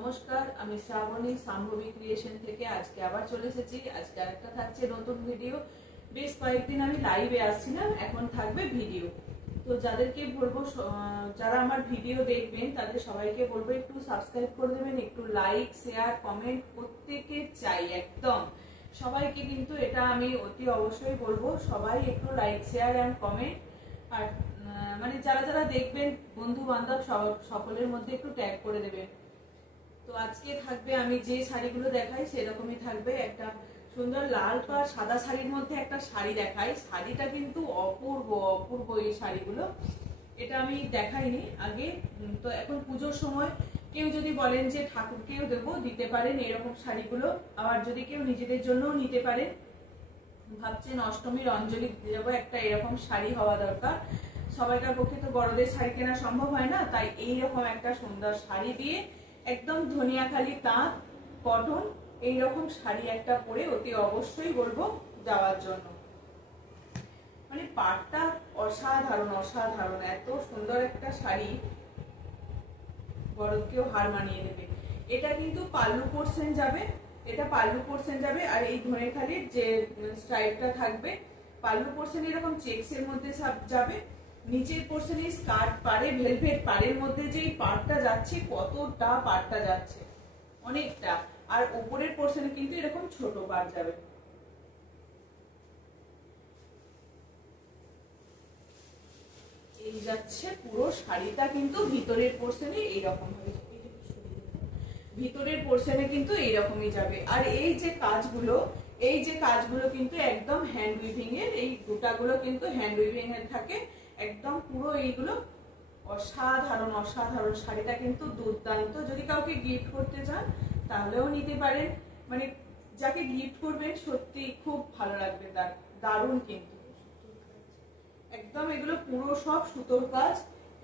নমস্কার, আমি শ্রাবণী সাম্ভবী ক্রিয়েশন থেকে আজকে আবার চলে এসেছি। আজকে আরেকটা থাকছে নতুন ভিডিও। বেশ কয়েকদিন আমি লাইভে আসছি না, এখন থাকবে ভিডিও। তো যাদেরকে বলবো, যারা আমার ভিডিও দেখবেন তাদের সবাইকে বলবো একটু সাবস্ক্রাইব করে দেবেন, একটু লাইক শেয়ার কমেন্ট প্রত্যেকে চাই একদম সবাইকে। কিন্তু এটা আমি অতি অবশ্যই বলবো, সবাই একটু লাইক শেয়ার অ্যান্ড কমেন্ট। আর মানে যারা যারা দেখবেন বন্ধু বান্ধব সকলের মধ্যে একটু ট্যাগ করে দেবেন। তো আজকে থাকবে, আমি যে শাড়িগুলো দেখাই সেরকমই থাকবে। একটা সুন্দর লাল পাড় সাদা শাড়ির মধ্যে একটা শাড়ি দেখাই। শাড়িটা কিন্তু অপূর্ব অপূর্ব এই শাড়িগুলো। এটা আমি দেখাইনি আগে। তো এখন পুজোর সময় কেউ যদি বলেন যে ঠাকুরকেও দেবো, দিতে পারেন এরকম শাড়িগুলো। আবার যদি কেউ নিজেদের জন্যও নিতে পারেন, ভাবছেন অষ্টমীর অঞ্জলি দিতে যাবো, একটা এরকম শাড়ি হওয়া দরকার। সবাইকার পক্ষে তো বড়দের শাড়ি কেনা সম্ভব হয় না, তাই এইরকম একটা সুন্দর শাড়ি দিয়ে একদম ধনিয়াখালি তাঁত কটন এইরকম শাড়ি একটা পরে অতি অবশ্যই বলবো যাওয়ার জন্য। মানে পাটটা অসাধারণ অসাধারণ, এত সুন্দর একটা শাড়ি বড়কেও হার মানিয়ে দেবে। এটা কিন্তু পাল্লু পোর্শন যাবে, এটা পাল্লু পোর্শন যাবে। আর এই ধনেখালির যে স্ট্রাইপটা থাকবে, পাল্লু পোর্শন এরকম চেক্সের মধ্যে সব যাবে। নিচের পোর্শনে স্কার্ট পাড়ে, ভেলভেট পাড়ের মধ্যে যে পাড়টা যাচ্ছে, কতটা পাড়টা যাচ্ছে, অনেকটা। আর উপরের পোর্শনে কিন্তু এরকম ছোট পাড় যাবে। এই যাচ্ছে পুরো শাড়িটা, কিন্তু ভিতরের পোর্শনে এইরকম হবে, ভিতরের পোর্শনে কিন্তু এইরকমই যাবে। আর এই যে কাজগুলো কিন্তু একদম হ্যান্ড উইভিং এর, এই গোটাগুলো কিন্তু হ্যান্ড উইভিং এর থাকে একদম পুরো। এইগুলো অসাধারণ অসাধারণ, শাড়িটা কিন্তু দুর্দান্ত। যদি কাউকে গিফট করতে চান তাহলেও নিতে পারেন, মানে যাকে গিফট করবেন সত্যি খুব ভালো লাগবে তার, দারুণ কিন্তু একদম। এগুলো পুরো সব সুতোর কাজ।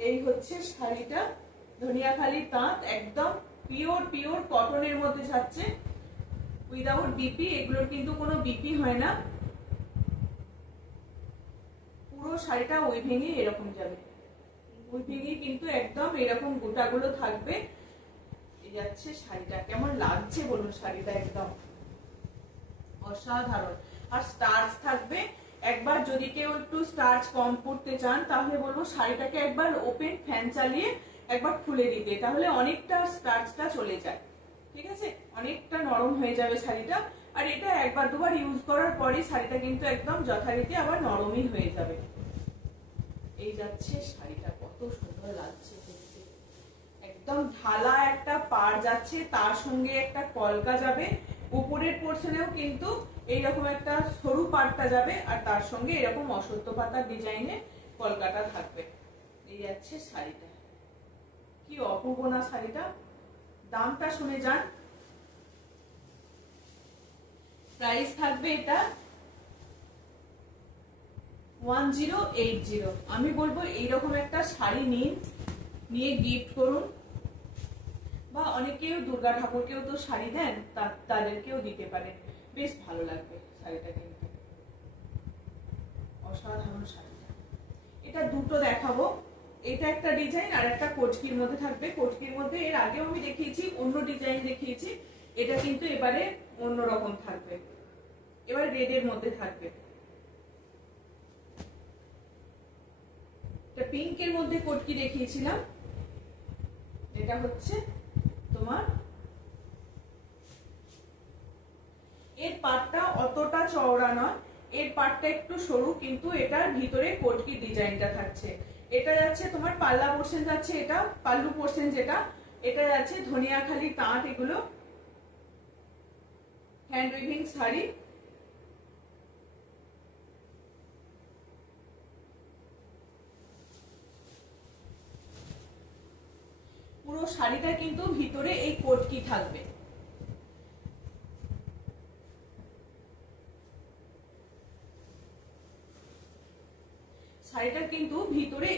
এই হচ্ছে শাড়িটা, ধনিয়াখালি তাঁত, একদম পিওর পিওর কটনের মধ্যে যাচ্ছে, উইদাউট বিপি। এগুলোর কিন্তু কোনো বিপি হয় না। পুরো শাড়িটা উইভিং এ এরকম যাবে, উইভিং এ কিন্তু একদম এরকম গোটাগুলো থাকবে। এই যাচ্ছে শাড়িটা, কেমন লাগছে বলুন শাড়িটা, একদম অসাধারণ। আর স্টার্চ থাকবে। একবার যদি কেউ একটু স্টার্চ কম করতে চান তাহলে বলবো শাড়িটাকে একবার ওপেন ফ্যান চালিয়ে একবার খুলে দিতে, তাহলে অনেকটা স্টার্চটা চলে যায়। ঠিক আছে, অনেকটা নরম হয়ে যাবে শাড়িটা। আর এটা একবার দুবার ইউজ করার পরে শাড়িটা কিন্তু একদম যথারীতি আবার নরমই হয়ে যাবে। এই যাচ্ছে শাড়িটা, কত সুন্দর লাগছে দেখতে, একদম ঢালা একটা পাড় যাচ্ছে, তার সঙ্গে একটা কলকা যাবে। উপরের পোর্শনেও কিন্তু এইরকম একটা সরু পাড়টা যাবে, আর তার সঙ্গে এরকম অশ্বত্থ পাতার ডিজাইনে কলকাটা থাকবে। এই যাচ্ছে শাড়িটা, কি অপূর্ব না শাড়িটা। দামটা শুনে যান। প্রাইস থাকবে এটা 1080। আমি বলবো এইরকম একটা শাড়ি নিন, নিয়ে গিফট করুন। বা অনেকেও দুর্গা ঠাকুরকেও তো শাড়ি দেন, তাদেরকেও দিতে পারেন, বেশ ভালো লাগবে শাড়িটা কিন্তু অসাধারণ শাড়িটা। এটা দুটো দেখাবো, এটা একটা ডিজাইন আর একটা কোটকির মধ্যে থাকবে। কোটকির মধ্যে এর আগেও আমি দেখিয়েছি, অন্য ডিজাইন দেখিয়েছি। এটা কিন্তু এবারে অন্যরকম থাকবে, এবার রেডের মধ্যে থাকবে। এটা পিঙ্কের মধ্যে কোটকি দেখিয়েছিলাম, এটা হচ্ছে তোমার, এর পাটটা অতটা চওড়া নয়, এর পাটটা একটু সরু, কিন্তু এটার ভিতরে কোটকি ডিজাইনটা থাকছে। এটা যাচ্ছে তোমার পাল্লা পোর্শন যাচ্ছে, এটা পাল্লু পোর্শন যেটা, এটা যাচ্ছে ধনিয়াখালি তাঁত। এগুলো হ্যান্ড উইভিং শাড়ি। পুরো শাড়িটা কিন্তু ভিতরে এই কোটকি থাকবে। শাড়িটা কিন্তু ভিতরে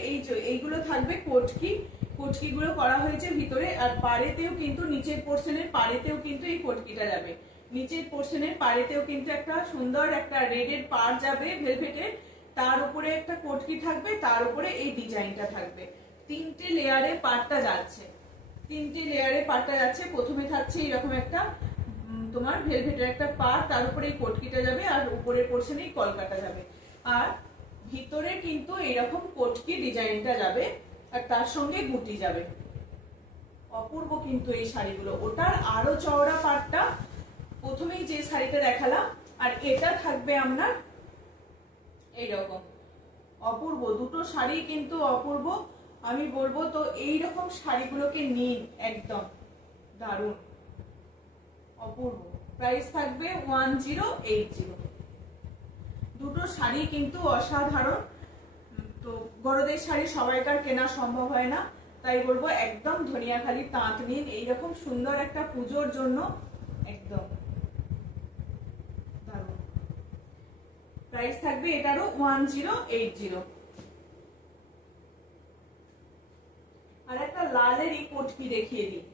এইগুলো থাকবে কোটকি, কোটকিগুলো করা হয়েছে ভিতরে। আর পাড়েতেও কিন্তু নিচের পোর্শনের পাড়েতেও কিন্তু এই কোটকিটা যাবে। নিচের পোর্শনের পাড়েতেও কিন্তু একটা সুন্দর একটা রেডের পাড় যাবে ভেলভেটের, তার উপরে একটা কোটকি থাকবে, তার উপরে এই ডিজাইনটা থাকবে। তিনটে লেয়ারে পাড়টা যাচ্ছে। তিনটে লেয়ারে পাড়টা যাচ্ছে। প্রথমে থাকছে এরকম একটা তোমার ভেলভেটের একটা পাড়, তার উপরে এই কোটকিটা যাবে আর উপরের পোর্শনেই কলকাটা যাবে, আর ভিতরে কিন্তু এরকম কোটকি ডিজাইনটা যাবে আর তার সঙ্গে গুটি যাবে। অপূর্ব কিন্তু এই শাড়িগুলো। ওটার আরো চওড়া পাড়টা প্রথমেই যে শাড়িটা দেখালাম, আর এটা থাকবে আপনার এইরকম। অপূর্ব দুটো শাড়ি কিন্তু অপূর্ব। আমি বলবো তো এইরকম শাড়িগুলোকে নিন, একদম দারুণ অপূর্ব। প্রাইস থাকবে 1080। দুটো শাড়ি কিন্তু অসাধারণ। তো বড়দের শাড়ি সবাইকার কেনা সম্ভব হয় না, তাই বলবো একদম ধনিয়াখালি তাঁত নিন, এইরকম সুন্দর একটা পুজোর জন্য একদম দারুণ। প্রাইস থাকবে এটারও 1080। আর একটা লালেরই কোটকি দেখিয়ে দিই,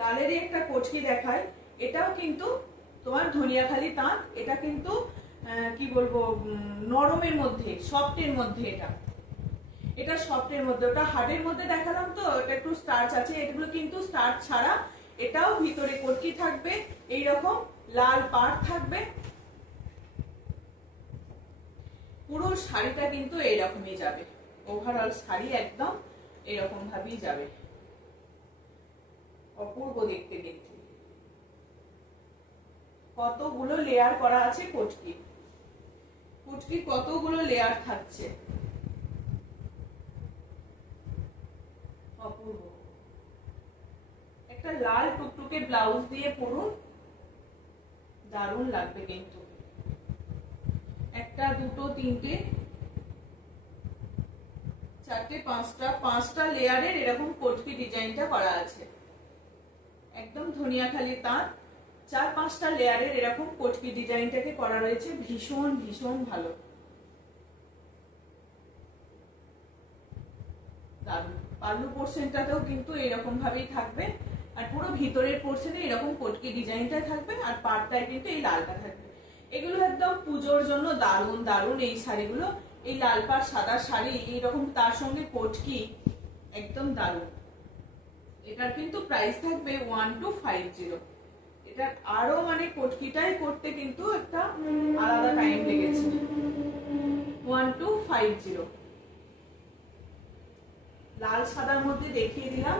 লালেরই একটা কোটকি দেখায়। এটাও কিন্তু তোমার ধনিয়াখালি তাঁত। এটা কিন্তু কি বলবো, নরমের মধ্যে, সফটের মধ্যে। এটা সফটের মধ্যে, ওটা হার্ডের মধ্যে দেখালাম তো, এটা একটু স্টার্চ আছে, এগুলো কিন্তু স্টার্চ ছাড়া। এটাও ভিতরে কোটকি থাকবে, এইরকম লাল পাড় থাকবে। পুরো শাড়িটা কিন্তু এইরকমই যাবে, ওভারঅল শাড়ি একদম এরকম ভাবেই যাবে। অপূর্ব দেখতে দেখতে। কতগুলো লেয়ার করা আছে কোটকি, কোটকি কতগুলো লেয়ার থাকছে, অপূর্ব। একটা লাল টুকটুকে ব্লাউজ দিয়ে পরুন, দারুণ লাগবে কিন্তু। একটা দুটো তিনটে চারটে পাঁচটা লেয়ারের এরকম কোটকি ডিজাইনটা করা আছে, একদম ধনিয়াখালি তাঁত। 4-5টা লেয়ারের এরকম কোটকি ডিজাইনটাকে করা রয়েছে, ভীষণ ভীষণ ভালো, দারুণ। পাল্লু পোর্শনটাতেও কিন্তু এরকম ভাবেই থাকবে, আর পুরো ভিতরের পোর্শনে এরকম কোটকি ডিজাইনটা থাকবে, আর পাড়টায় কিন্তু এই লালটা থাকবে। এগুলো একদম পুজোর জন্য দারুণ দারুণ এই শাড়িগুলো। এই লাল পাড় সাদা শাড়ি এইরকম তার সঙ্গে কোটকি, একদম দারুণ। এটার কিন্তু প্রাইস থাকবে 1250। এটার আরো মানে কোটকিটাই করতে কিন্তু একটা আলাদা টাইম লেগেছে। 1250। লাল সাদার মধ্যে দেখিয়ে দিলাম।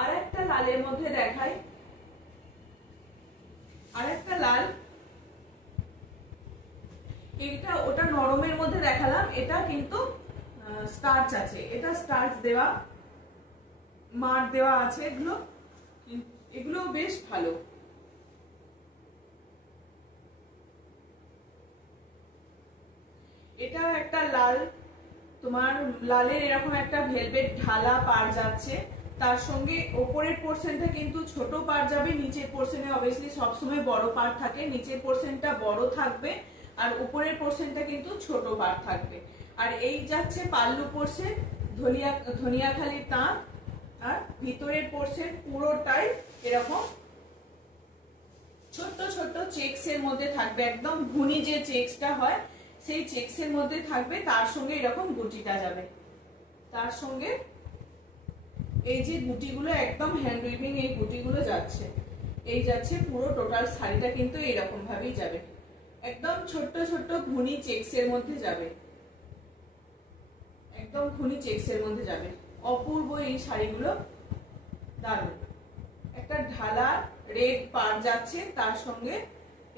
আর একটা লালের মধ্যে দেখাই, আর একটা লাল, এটা ওটা নরমের মধ্যে দেখালাম, এটা কিন্তু স্টার্চ আছে, এটা স্টার্চ দেওয়া, মার দেওয়া আছে। এগুলো বেশ ভালো। এটা একটা লাল, তোমার লালের এরকম একটা ভেলভেট ঢালা পাড় যাচ্ছে, তার সঙ্গে ওপরের পোর্শনটা কিন্তু ছোট পাড় যাবে, নিচের পোর্শনে অবভিয়াসলি সবসময় বড় পাড় থাকে, নিচের পোর্শনটা বড় থাকবে আর উপরের পোর্শনটা কিন্তু ছোট পাড় থাকবে। আর এই যাচ্ছে পাল্লু পোর্শন, ধনিয়াখালি তাঁত, আর ভিতরের পোর্শন পুরোটাই এরকম ছোট্ট ছোট্ট চেকসের মধ্যে থাকবে, একদম ঘুনি যে চেকসটা হয় সেই চেকসের মধ্যে থাকবে, তার সঙ্গে এরকম গুটিটা যাবে, তার সঙ্গে এই যে গুটিগুলো একদম হ্যান্ড উইভিং, এই গুটিগুলো যাচ্ছে, এই যাচ্ছে পুরো টোটাল শাড়িটা কিন্তু এইরকম ভাবেই যাবে, একদম ছোট্ট ছোট্ট ঘুনি চেকসের মধ্যে যাবে, একদম ঘুনি চেকসের মধ্যে যাবে। অপূর্ব এই শাড়িগুলো, দারুণ। একটা ঢালা রেড পাড় যাচ্ছে, তার সঙ্গে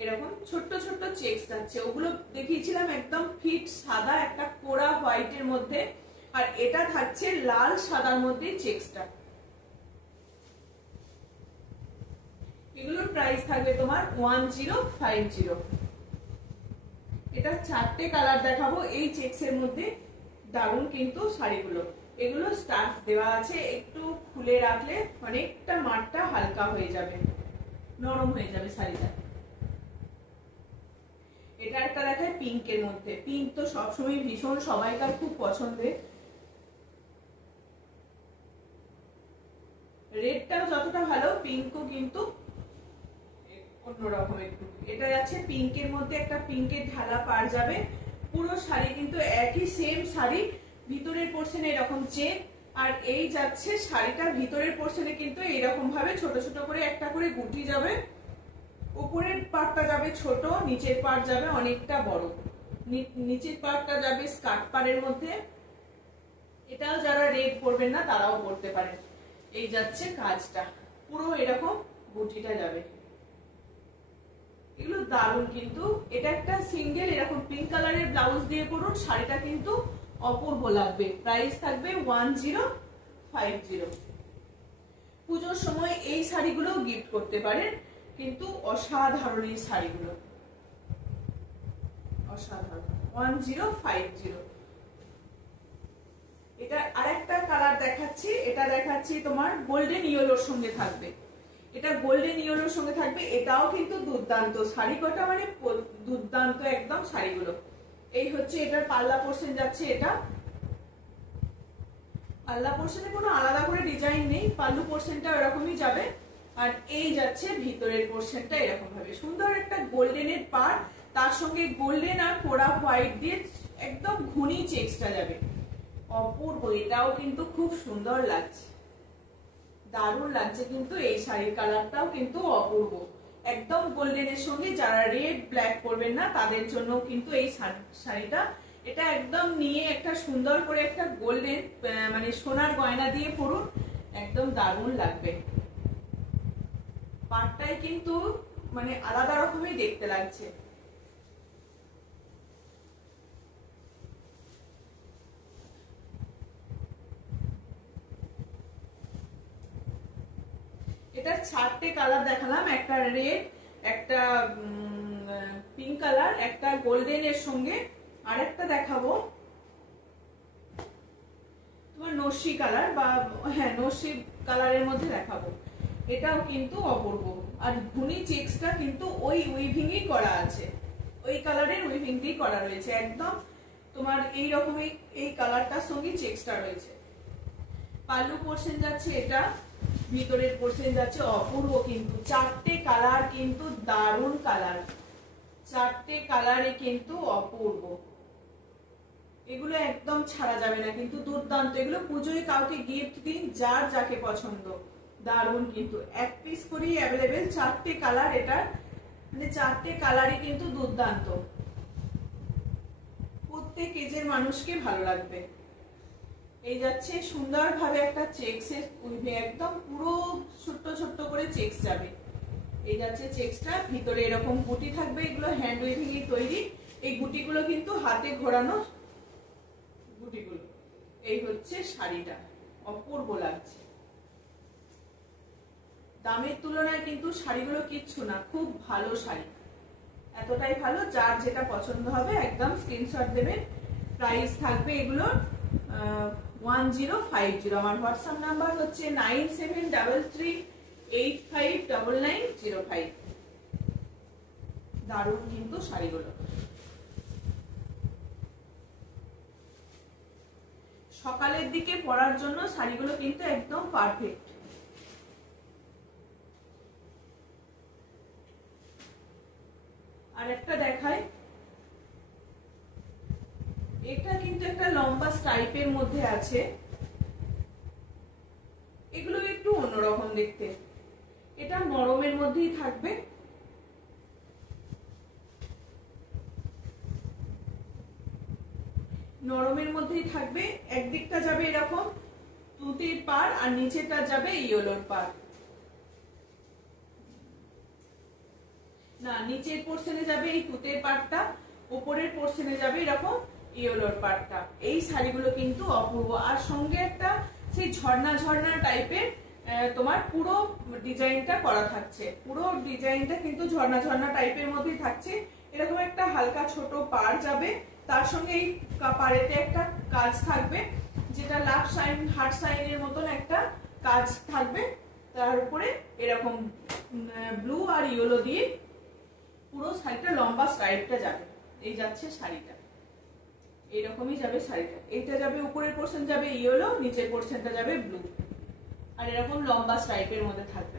এরকম ছোট্ট ছোট্ট চেকস যাচ্ছে, ওগুলো দেখিয়েছিলাম একদম ফিট সাদা একটা কোরা হোয়াইটের মধ্যে, আর এটা থাকছে লাল সাদার মধ্যে চেকসটা। এগুলোর প্রাইস থাকবে তোমার 1050। এটা 4টে কালার দেখাবো এই চেকসের মধ্যে, দারুণ কিন্তু শাড়িগুলো। এগুলো স্টার্চ দেওয়া আছে, একটু খুলে রাখলে অনেকটা মাঠটা হালকা হয়ে যাবে, নরম হয়ে যাবে শাড়িটা। এটা একটা দেখায় পিঙ্কের মধ্যে, পিঙ্ক তো সবসময় ভীষণ সবাইকার খুব পছন্দের। রেডটাও যতটা ভালো, পিঙ্কও কিন্তু অন্যরকম একটু। এটা যাচ্ছে পিঙ্কের মধ্যে, একটা পিঙ্কের ঢালা পাড় যাবে, পুরো শাড়ি কিন্তু একই সেম শাড়ি, ভিতরের পোর্শনে এরকম চেন, আর এই যাচ্ছে শাড়িটা ভিতরের পোর্শনে কিন্তু এরকম ভাবে ছোট ছোট করে একটা করে গুটি যাবে, উপরের পার্টটা যাবে ছোট, নিচের পার্ট যাবে অনেকটা বড়, নিচের পার্টটা যাবে স্কার্ট পাড়ের মধ্যে। এটাও যারা রেড পরবেন না তারাও পরতে পারেন। এই যাচ্ছে কাজটা, পুরো এরকম গুটিটা যাবে, এগুলো দারুণ। কিন্তু এটা একটা সিঙ্গেল এরকম পিঙ্ক কালারের ব্লাউজ দিয়ে পরুন, শাড়িটা কিন্তু অপূর্ব লাগবে। প্রাইস থাকবে 1050। পুজোর সময় এই শাড়িগুলো গিফট করতে পারেন, কিন্তু অসাধারণ এই শাড়িগুলো, অসাধারণ। 1050। এটা আরেকটা কালার দেখাচ্ছি, এটা দেখাচ্ছি তোমার গোল্ডেন ইয়েলোর সঙ্গে থাকবে, এটা গোল্ডেন ইয়েলোর সঙ্গে থাকবে। এটাও কিন্তু দুর্দান্ত শাড়ি কটা, মানে দুর্দান্ত একদম শাড়িগুলো। এই হচ্ছে এটার পাল্লা পোর্শন যাচ্ছে, এটা পাল্লা পোর্শনে কোনো আলাদা করে ডিজাইন নেই, পাল্লু পোর্শনটা এরকমই যাবে। আর এই যাচ্ছে ভিতরের পোর্শনটা এরকম ভাবে সুন্দর একটা গোল্ডেনের পাড়, তার সঙ্গে গোল্ডেন আর কোড়া হোয়াইট দিয়ে একদম ঘুনি চেক্সটা যাবে, অপূর্ব। এটাও কিন্তু খুব সুন্দর লাগছে, দারুণ লাগছে। কিন্তু এই শাড়ির কালারটাও কিন্তু অপূর্ব, একদম গোল্ডেনের সঙ্গে যারা রেড ব্ল্যাক পরবেন না তাদের জন্য কিন্তু এই শাড়িটা। এটা একদম নিয়ে একটা সুন্দর করে একটা গোল্ডেন মানে সোনার গয়না দিয়ে পরুন, একদম দারুণ লাগবে। পাটটাই কিন্তু মানে আলাদা রকমই দেখতে লাগছে। এটা 4টে কালার দেখালাম, একটা রেড, একটা পিঙ্ক কালার, একটা গোল্ডেন এর সঙ্গে, আর একটা দেখাবো তোমার নস্যি কালার, বা হ্যাঁ নস্যি কালারের মধ্যে দেখাবো। এটাও কিন্তু অপূর্ব। আর ঘুনি চেক্সটা কিন্তু ওই উইভিংই করা আছে, ওই কালারের উইভিং দিয়ে করা রয়েছে, একদম তোমার এই রকমই এই কালারটার সঙ্গে চেক্সটা রয়েছে। পাল্লু পোর্শন যাচ্ছে এটা, ভিতরের পোর্শন যাচ্ছে অপূর্ব। কিন্তু 4টে কালার কিন্তু দারুণ কালার, 4টে কালারে কিন্তু অপূর্ব। এগুলো একদম ছাড়া যাবে না, কিন্তু দুর্দান্ত। এগুলো পুজোয় কাউকে গিফট দিন, যার যাকে পছন্দ, দারুণ। কিন্তু এক পিস করেই অ্যাভেলেবেল, 4টে কালার এটার, মানে 4টে কালারই কিন্তু দুর্দান্ত, প্রত্যেক এজের মানুষকে ভালো লাগবে। এই যাচ্ছে সুন্দরভাবে একটা চেক্সের উইভে, একদম পুরো ছোট্ট ছোট্ট করে চেক্স যাবে। এই যাচ্ছে চেক্সটা, ভিতরে এরকম গুটি থাকবে, এগুলো হ্যান্ড উইভিং এর তৈরি। এই গুটিগুলো কিন্তু হাতে ঘোরানো গুটিগুলো। এই হচ্ছে শাড়িটা, অপূর্ব লাগছে। দামের তুলনায় কিন্তু শাড়িগুলো কিচ্ছু না, খুব ভালো শাড়ি, এতটাই ভালো। যার যেটা পছন্দ হবে একদম স্ক্রিনশট দেবেন। প্রাইস থাকবে এগুলো 1050। আমার হোয়াটসঅ্যাপ নাম্বার হচ্ছে 9733859905। দারুণ কিন্তু শাড়িগুলো, সকালের দিকে পরার জন্য শাড়িগুলো কিন্তু একদম পারফেক্ট। আর একটা দেখাই, এটা কিন্তু একটা লম্বা স্টাইপের মধ্যে আছে, এগুলো একটু অন্যরকম দেখতে। এটা নরমের মধ্যেই থাকবে, নরমের মধ্যেই থাকবে। একদিকটা যাবে এরকম তুতির পাড়, আর নিচেটা যাবে ইয়েলোর পাড়। না, নিচের পোর্শনে যাবে এই তুতের পাড়টা, উপরের পোর্শনে যাবে এরকম ইয়েলোর পাড়টা। এই শাড়িগুলো কিন্তু অপূর্ব। আর সঙ্গে একটা সেই ঝর্ণা ঝর্ণা টাইপের তোমার পুরো ডিজাইনটা করা থাকছে, পুরো ডিজাইনটা কিন্তু ঝর্ণা ঝর্ণা টাইপের মধ্যেই থাকছে। এরকম একটা হালকা ছোট পাড় যাবে, তার সঙ্গে এই পাড়েতে একটা কাজ থাকবে, যেটা লাভ সাইন হার্ট সাইনের মতন একটা কাজ থাকবে। তার উপরে এরকম ব্লু আর ইয়েলো দিয়ে পুরো শাড়িটা লম্বা স্ট্রাইপটা যাবে। এই যাচ্ছে শাড়িটা, এইরকমই যাবে শাড়িটা। এইটা যাবে উপরের পোর্শন যাবে ইয়েলো, নিচের পোর্শনটা যাবে ব্লু, আর এরকম লম্বা স্ট্রাইপের মধ্যে থাকবে।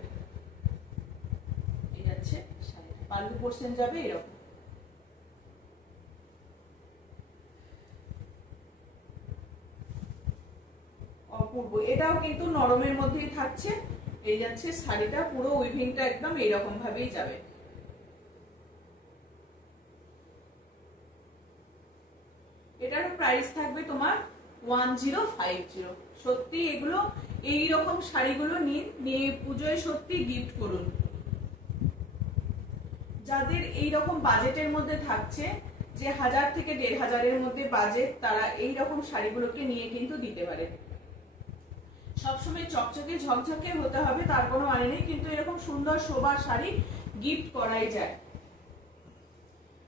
এই যাচ্ছে শাড়িটা, পাল্লু পোর্শন যাবে এরকম। অপূর্ব। এটাও কিন্তু নরমের মধ্যেই থাকছে। এই যাচ্ছে শাড়িটা, পুরো উইভিংটা একদম এইরকম ভাবেই যাবে। এটার প্রাইস থাকবে তোমার 1050। সত্যি এগুলো এইরকম শাড়িগুলো নিয়ে পুজোয় সত্যি গিফট করুন। যাদের এইরকম বাজেটের মধ্যে থাকছে, যে 1000 থেকে 1500-এর মধ্যে বাজেট, তারা এইরকম শাড়িগুলোকে নিয়ে কিন্তু দিতে পারে। সবসময় চকচকে ঝকঝকে হতে হবে তার কোনো মানে নেই, কিন্তু এরকম সুন্দর শোভা শাড়ি গিফট করাই যায়।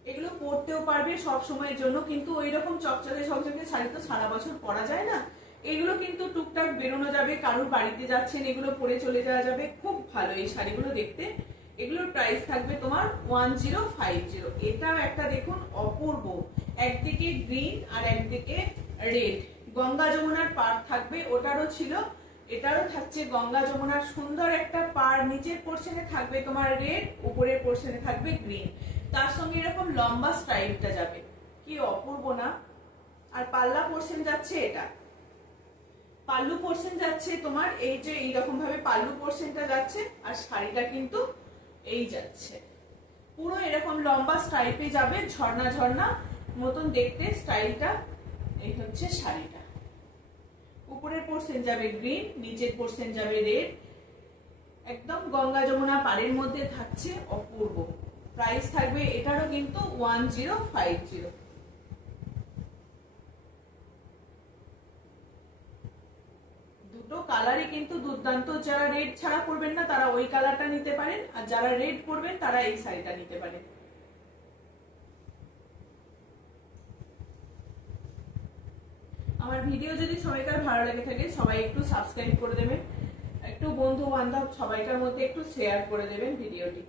এগুলো পরতেও পারবে সব সময়ের জন্য, কিন্তু ওই রকম চকচকে ঝকঝকে শাড়ি তো সারা বছর পরা যায় না। এগুলো কিন্তু টুকটাক বেরোনো যাবে, কারোর বাড়িতে যাচ্ছেন এগুলো পরে চলে যাওয়া যাবে, খুব ভালো এই শাড়িগুলো দেখতে। এগুলোর প্রাইস থাকবে তোমার 1050। এটাও একটা দেখুন অপূর্ব, একদিকে গ্রিন আর একদিকে রেড, গঙ্গা যমুনার পাড় থাকবে, ওটারও ছিল, এটারও থাকছে গঙ্গা যমুনার সুন্দর একটা পাড়। নিচের পোর্শনে থাকবে তোমার রেড, উপরের পোর্শনে থাকবে গ্রিন, তার সঙ্গে এরকম লম্বা স্ট্রাইপটা যাবে, কি অপূর্ব না। আর পাল্লা পোর্শন যাচ্ছে, এটা পাল্লু পোর্শন যাচ্ছে তোমার এই যে এইরকম ভাবে পাল্লু পোর্শনটা যাচ্ছে, আর শাড়িটা কিন্তু এই যাচ্ছে পুরো এরকম লম্বা স্ট্রাইপে যাবে, ঝর্ণা ঝর্ণা মতন দেখতে স্টাইলটা। এই হচ্ছে শাড়িটা, উপরের পোর্শন যাবে গ্রিন, নিচের পোর্শন যাবে রেড, একদম গঙ্গা যমুনা পাড়ের মধ্যে থাকছে, অপূর্ব। প্রাইস থাকবে এটারও কিন্তু 1050। দুটো কালারই কিন্তু দুর্দান্ত। যারা রেড ছাড়া পরবেন না তারা ওই কালারটা নিতে পারেন, আর যারা রেড পরবেন তারা এই শাড়িটা নিতে পারেন। আমার ভিডিও যদি সবাইকার ভালো লেগে থাকে, সবাই একটু সাবস্ক্রাইব করে দেবেন, একটু বন্ধু বান্ধব সবাইকার মধ্যে একটু শেয়ার করে দেবেন ভিডিওটি।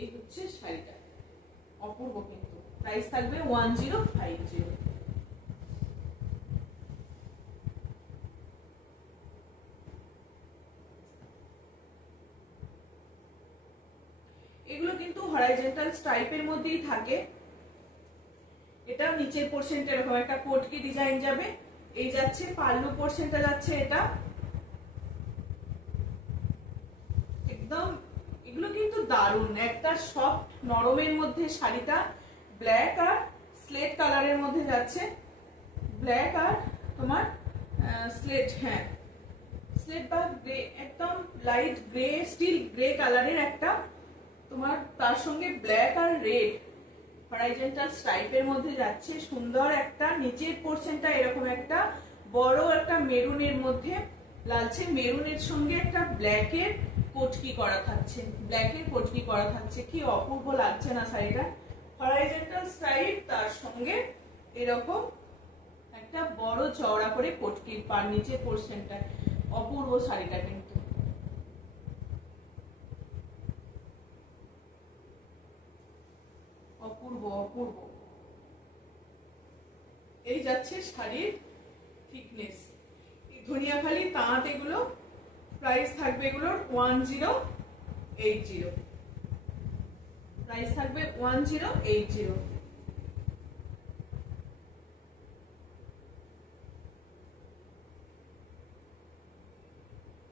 এই হচ্ছে শাড়িটা, অপূর্ব কিন্তু। প্রাইস থাকবে 1050। এগুলো কিন্তু হরাইজন্টাল স্ট্রাইপের মধ্যেই থাকে। এটা নিচের পোর্শনটা এরকম একটা কোটকি ডিজাইন যাবে, এই যাচ্ছে পাল্লু পোর্শনটা যাচ্ছে এটা একদম। এগুলো কিন্তু দারুণ, একটা সফট নরমের মধ্যে শাড়িটা, ব্ল্যাক আর স্লেট কালারের মধ্যে যাচ্ছে, ব্ল্যাক আর তোমার স্লেট, হ্যাঁ স্লেট বা গ্রে, একদম লাইট গ্রে, স্টিল গ্রে কালারের একটা তোমার, তার সঙ্গে ব্ল্যাক আর রেড হরাইজন্টাল স্ট্রাইপের মধ্যে যাচ্ছে, সুন্দর একটা। নিচের পোর্শনটা এরকম একটা বড় একটা মেরুনের মধ্যে, লালচে মেরুনের সঙ্গে একটা ব্ল্যাকের কোটকি করা থাকছে, ব্ল্যাকের কোটকি করা থাকছে, কি অপূর্ব লাগছে না শাড়িটা। হরাইজন্টাল স্ট্রাইপ, তার সঙ্গে এরকম একটা বড় চওড়া করে কোটকির পার নিচের পোর্শনটা, অপূর্ব শাড়িটা কিন্তু। অপূর্ব অপূর্ব। এই যাচ্ছে শাড়ির থিকনেস, ধনিয়াখালি তাঁত, এগুলো প্রাইস থাকবে এগুলোর 1080। প্রাইস থাকবে 1080।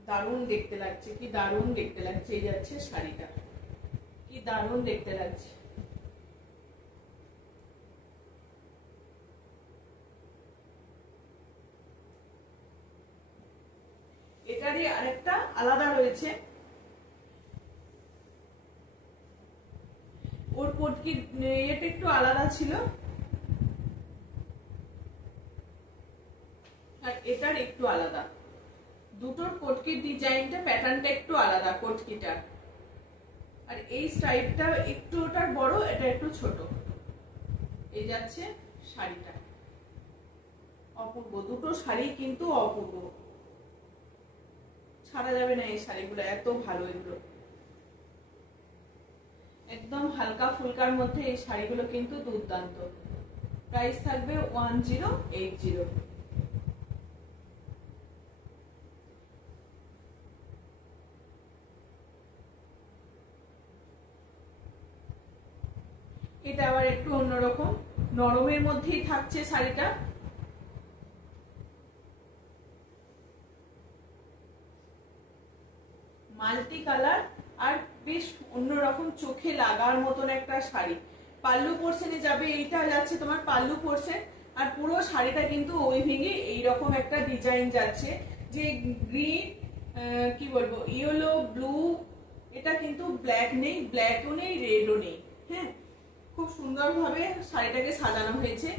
দারুণ দেখতে লাগছে, কি দারুণ দেখতে লাগছে। এই যাচ্ছে শাড়িটা, কি দারুণ দেখতে লাগছে। এটারই আরেকটা আলাদা রয়েছে, ওর কোটকি এটা একটু আলাদা ছিল, আর এটার একটু আলাদা। দুটোর কোটকির ডিজাইনটা, প্যাটার্নটা একটু আলাদা কোটকিটার, আর এই স্ট্রাইপটা একটু ওটার বড়, এটা একটু ছোট। এই যাচ্ছে শাড়িটা, অপূর্ব। দুটো শাড়ি কিন্তু অপূর্ব, ছাড়া যাবে না এই শাড়িগুলো, এত ভালো এগুলো। একদম হালকা ফুলকার মধ্যে এই শাড়িগুলো কিন্তু দুর্দান্ত। প্রাইস থাকবে 1080। এটা আবার একটু অন্যরকম, নরমের মধ্যেই থাকছে শাড়িটা। মাল্টি কালার আর বেশ অন্যরকম চোখে লাগার মতন একটা শাড়ি। পাল্লু পোর্শনে যাবে, এইটা যাচ্ছে তোমার পাল্লু পোর্শন, আর পুরো শাড়িটা কিন্তু উইভিং এ এইরকম একটা ডিজাইন যাচ্ছে, যে গ্রিন কি বলবো ইয়েলো ব্লু, এটা কিন্তু ব্ল্যাক নেই, ব্ল্যাকও নেই, রেডও নেই। হ্যাঁ, খুব সুন্দরভাবে শাড়িটাকে সাজানো হয়েছে।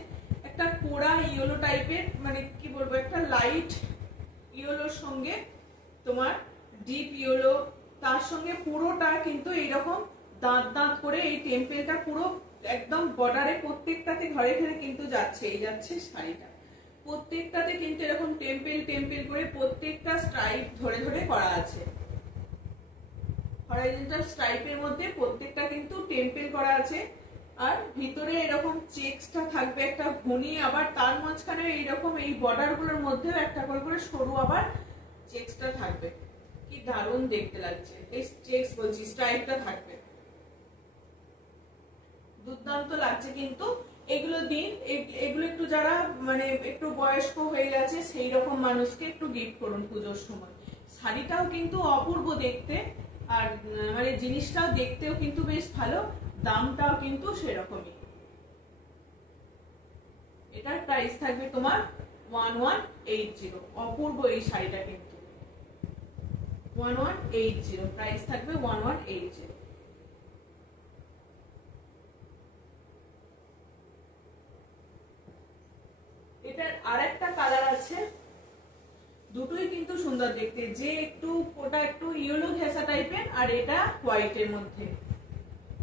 একটা কোড়া ইয়েলো টাইপের, মানে কি বলবো একটা লাইট ইয়েলোর সঙ্গে তোমার ডিপ ইয়েলো, তার সঙ্গে পুরোটা কিন্তু এইরকম দাঁত দাঁত করে এই টেম্পেলটা পুরো একদম বর্ডারে প্রত্যেকটাতে ঘরে ঘরে কিন্তু যাচ্ছে, এই যাচ্ছে শাড়িটা প্রত্যেকটাতে কিন্তু এরকম টেম্পেল টেম্পেল করে প্রত্যেকটা স্ট্রাইপ ধরে ধরে করা আছে। হরাইজন্টাল স্ট্রাইপের মধ্যে প্রত্যেকটা কিন্তু টেম্পেল করা আছে, আর ভিতরে এরকম চেকসটা থাকবে একটা ঘুনি, আবার তার মাঝখানে এইরকম এই বর্ডার গুলোর মধ্যেও একটা করে করে সরু আবার চেকসটা থাকবে। কি দারুণ দেখতে লাগছে, এই চেকস বলছি স্ট্রাইপটা থাকবে, দুর্দান্ত লাগছে। কিন্তু এগুলো দিন, এগুলো একটু যারা মানে একটু বয়স্ক হয়ে গেছে সেই রকম মানুষকে একটু গিফট করুন পুজোর সময়। শাড়িটাও কিন্তু অপূর্ব দেখতে, আর মানে জিনিসটাও দেখতেও কিন্তু বেশ ভালো, দামটাও কিন্তু সেরকমই। এটার প্রাইস থাকবে তোমার 1180। অপূর্ব এই শাড়িটা কিন্তু 1180, প্রাইস থাকবে 1180। এটার আরেকটা কালার আছে, দুটোই কিন্তু সুন্দর দেখতে, যে একটু ওটা একটু ইয়েলো ঘেঁষা টাইপের, আর এটা হোয়াইটের মধ্যে,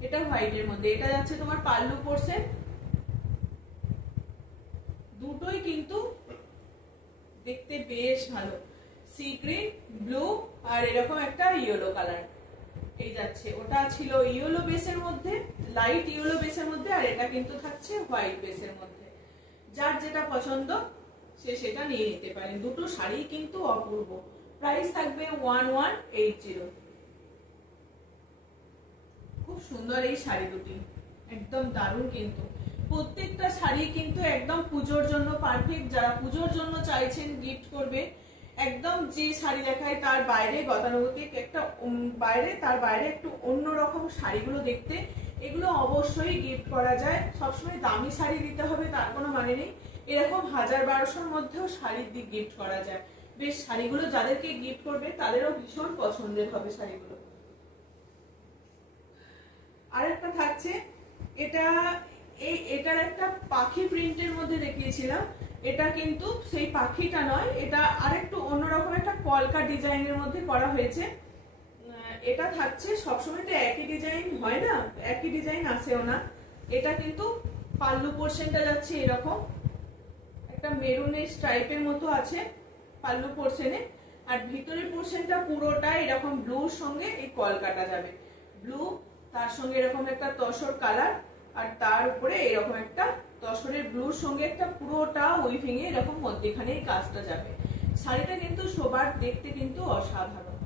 এটা হোয়াইটের মধ্যে। এটা যাচ্ছে তোমার পাল্লু পোর্শন, দুটোই কিন্তু দেখতে বেশ ভালো, সি গ্রিন ব্লু আর এরকম একটা ইয়েলো কালার এই যাচ্ছে। ওটা ছিল ইয়েলো বেসের মধ্যে, লাইট ইয়েলো বেসের মধ্যে, আর এটা কিন্তু থাকছে হোয়াইট বেসের মধ্যে। যার যেটা পছন্দ সে সেটা নিয়ে নিতে পারেন। দুটো শাড়ি কিন্তু অপূর্ব, প্রাইস থাকবে 1180। খুব সুন্দর এই শাড়ি দুটি, একদম দারুণ। কিন্তু প্রত্যেকটা শাড়ি কিন্তু একদম পুজোর জন্য পারফেক্ট, যারা পুজোর জন্য চাইছেন গিফট করবে। একদম যে শাড়ি দেখায় তার বাইরে গতানুগতিক একটা বাইরে, তার বাইরে একটু অন্যরকম শাড়িগুলো দেখতে, এগুলো অবশ্যই গিফট করা যায়। সবসময় দামি শাড়ি দিতে হবে তার কোনো মানে নেই, এরকম 1000-1200-র মধ্যেও শাড়ি দিয়ে গিফট করা যায়। বেশ শাড়িগুলো যাদেরকে গিফট করবে তাদেরও ভীষণ পছন্দের হবে শাড়িগুলো। আরেকটা থাকছে, এটার একটা পাখি প্রিন্টের মধ্যে দেখিয়েছিলাম, এটা কিন্তু সেই পাখিটা নয়, এটা আরেকটু অন্যরকম একটা কলকা ডিজাইনের মধ্যে করা হয়েছে। এটা থাকছে সবসময় তো একই ডিজাইন হয় না, একই ডিজাইন আসেও না। এটা কিন্তু পাল্লু পোর্শনটা যাচ্ছে এরকম একটা মেরুনের স্ট্রাইপের মতো আছে পাল্লু পোর্শনে, আর ভিতরের পোর্শনটা পুরোটা এরকম ব্লুর সঙ্গে এই কলকাটা যাবে, ব্লু তার সঙ্গে এরকম একটা তসর কালার, আর তার উপরে এরকম একটা তসরের ব্লুর সঙ্গে একটা পুরোটা উইভিং এ এরকম মধ্যখানে এই কাজটা যাবে। শাড়িটা কিন্তু সবার দেখতে কিন্তু অসাধারণ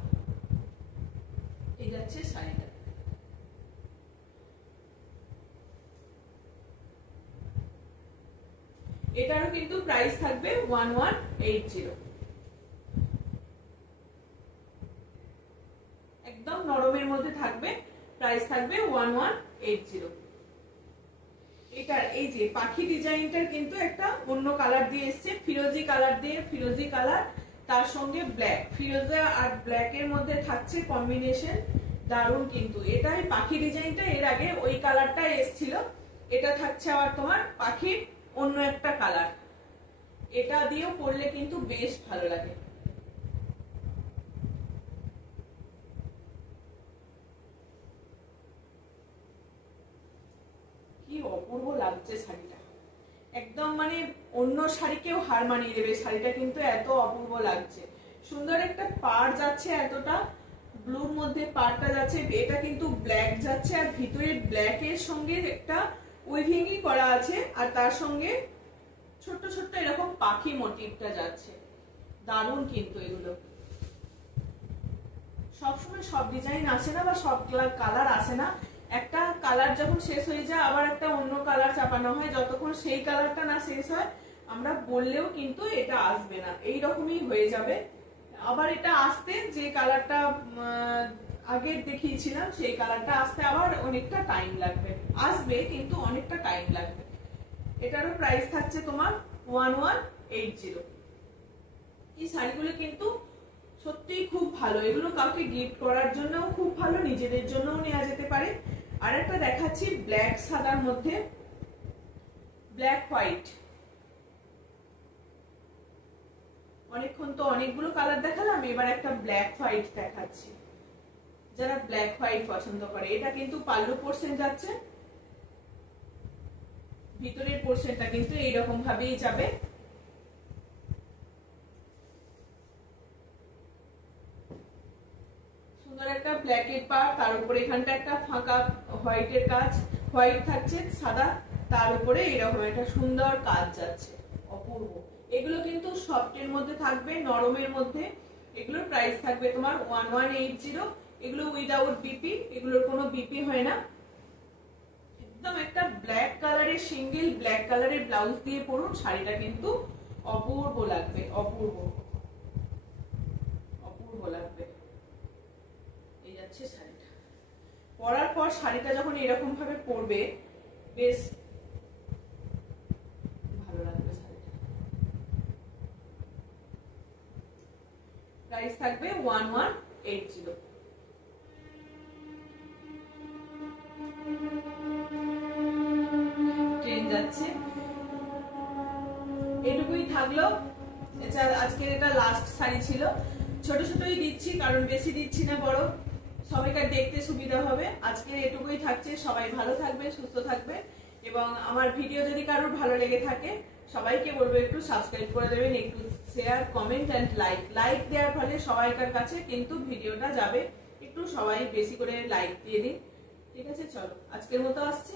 এই যাচ্ছে শাড়িটা। এটারও কিন্তু প্রাইস থাকবে 1180। একদম নরমের মধ্যে থাকবে, প্রাইস থাকবে 1180। এটার এই যে পাখি ডিজাইনটার কিন্তু একটা অন্য কালার দিয়ে এসছে, ফিরোজি কালার দিয়ে, ফিরোজি কালার তার সঙ্গে ব্ল্যাক, ফিরোজা আর ব্ল্যাক এর মধ্যে থাকছে কম্বিনেশন, দারুণ। কিন্তু এটাই পাখি ডিজাইনটা, এর আগে ওই কালারটা এসছিল, এটা থাকছে আবার তোমার পাখির অন্য একটা কালার। এটা দিয়েও পরলে কিন্তু বেশ ভালো লাগে। কি অপূর্ব লাগছে শাড়িটা, একদম মানে অন্য শাড়িকেও হার মানিয়ে দেবে শাড়িটা, কিন্তু এত অপূর্ব লাগছে। সুন্দর একটা পাড় যাচ্ছে, এতটা ব্লুর মধ্যে পাড়টা যাচ্ছে, এটা কিন্তু ব্ল্যাক যাচ্ছে, আর ভিতরে ব্ল্যাক এর সঙ্গে একটা উইভিংই করা আছে, আর তার সঙ্গে ছোট্ট ছোট্ট এরকম পাখি মোটিভটা যাচ্ছে, দারুণ। কিন্তু এগুলো সবসময় সব ডিজাইন আসে না বা সব কালার আসে না, একটা কালার যখন শেষ হয়ে যায় আবার একটা অন্য কালার চাপানো হয়, যতক্ষণ সেই কালারটা না শেষ হয় আমরা বললেও কিন্তু এটা আসবে না, এই রকমই হয়ে যাবে। আবার এটা আসতে যে কালারটা আগে দেখিয়েছিলাম সেই কালারটা আসতে আবার অনেকটা টাইম লাগবে, আসবে কিন্তু অনেকটা টাইম লাগবে। এটারও প্রাইস থাকছে তোমার 1180। এই শাড়িগুলো কিন্তু সত্যি খুব ভালো, এগুলো কাউকে গিফট করার জন্য খুব ভালো, নিজেদের জন্যও নেওয়া যেতে পারে। আর একটা দেখাচ্ছি ব্ল্যাক সাদার মধ্যে, ব্ল্যাক হোয়াইট। অনেকক্ষণ তো অনেকগুলো কালার দেখালাম, এবার একটা ব্ল্যাক হোয়াইট দেখাচ্ছি। যারা ব্ল্যাক হোয়াইট পছন্দ করে, এটা কিন্তু পাল্লু পোর্শন যাচ্ছে, ভিতরের পোর্শনটা কিন্তু এইরকম ভাবেই যাবে। সুন্দর একটা ব্ল্যাকের পার, তার উপরে এখানটা একটা ফাঁকা হোয়াইটের কাজ, হোয়াইট থাকছে সাদা, তার উপরে এরকম একটা সুন্দর কাজ যাচ্ছে, অপূর্ব। এগুলো কিন্তু সফটের মধ্যে থাকবে, নরমের মধ্যে। এগুলোর প্রাইস থাকবে তোমার 1180। এগুলো উইদাউট বিপি, এগুলোর কোনো বিপি হয় না। একদম একটা ব্ল্যাক কালারের, সিঙ্গেল ব্ল্যাক কালারের ব্লাউজ দিয়ে পরুন, শাড়িটা কিন্তু অপূর্ব লাগবে, অপূর্ব অপূর্ব লাগবে। এই যাচ্ছে শাড়িটা, পরার পর শাড়িটা যখন এরকম ভাবে পরবে বেশ ভালো লাগবে শাড়িটা। প্রাইস থাকবে 1180। ট্রেন যাচ্ছে, এটুকুই থাকলো। আজকে এটা লাস্ট শাড়ি ছিল, ছোট ছোটই দিচ্ছি কারণ বেশি দিচ্ছি না, বড় সবাইকার দেখতে সুবিধা হবে। আজকে এটুকুই থাকছে, সবাই ভালো থাকবে, সুস্থ থাকবে। এবং আমার ভিডিও যদি কারোর ভালো লেগে থাকে সবাইকে বলবো একটু সাবস্ক্রাইব করে দেবেন, একটু শেয়ার, কমেন্ট এন্ড লাইক দেওয়ার ফলে সবাইকার কাছে কিন্তু ভিডিওটা যাবে। একটু সবাই বেশি করে লাইক দিয়ে দিন, ঠিক আছে? চলো আজকের মতো আসছি।